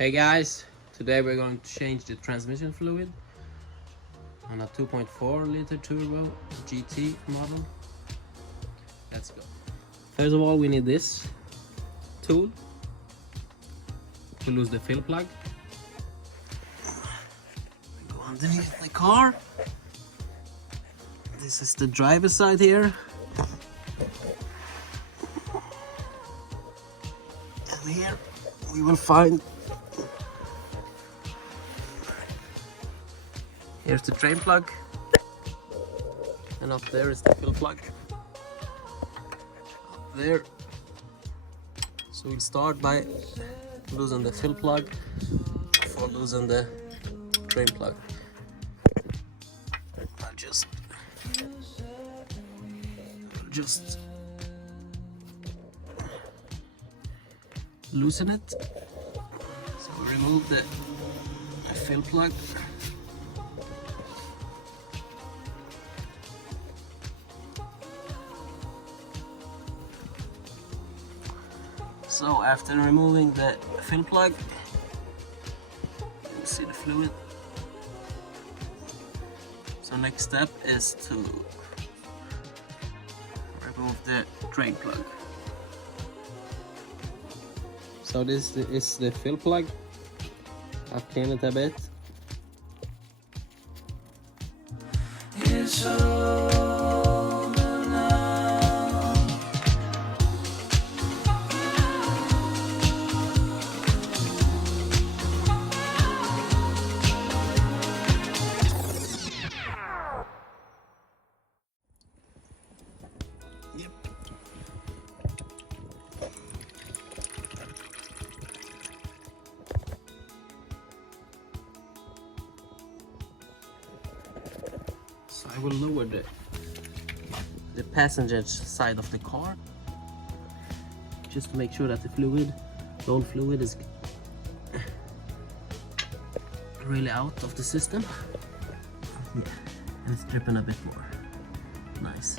Hey guys, today we're going to change the transmission fluid on a 2.4 liter turbo GT model. Let's go. First of all, we need this tool to lose the fill plug. We go underneath the car. This is the driver's side here. And here we will find, here's the drain plug, and up there is the fill plug. Up there. So we'll start by loosening the fill plug before loosening the drain plug. I'll just loosen it. So we remove the fill plug. So after removing the fill plug, you see the fluid. So next step is to remove the drain plug. So this is the fill plug. I've cleaned it a bit. It's over now. Yep. So I will lower the passenger side of the car just to make sure that the old fluid is really out of the system. Yeah, and it's dripping a bit more. Nice.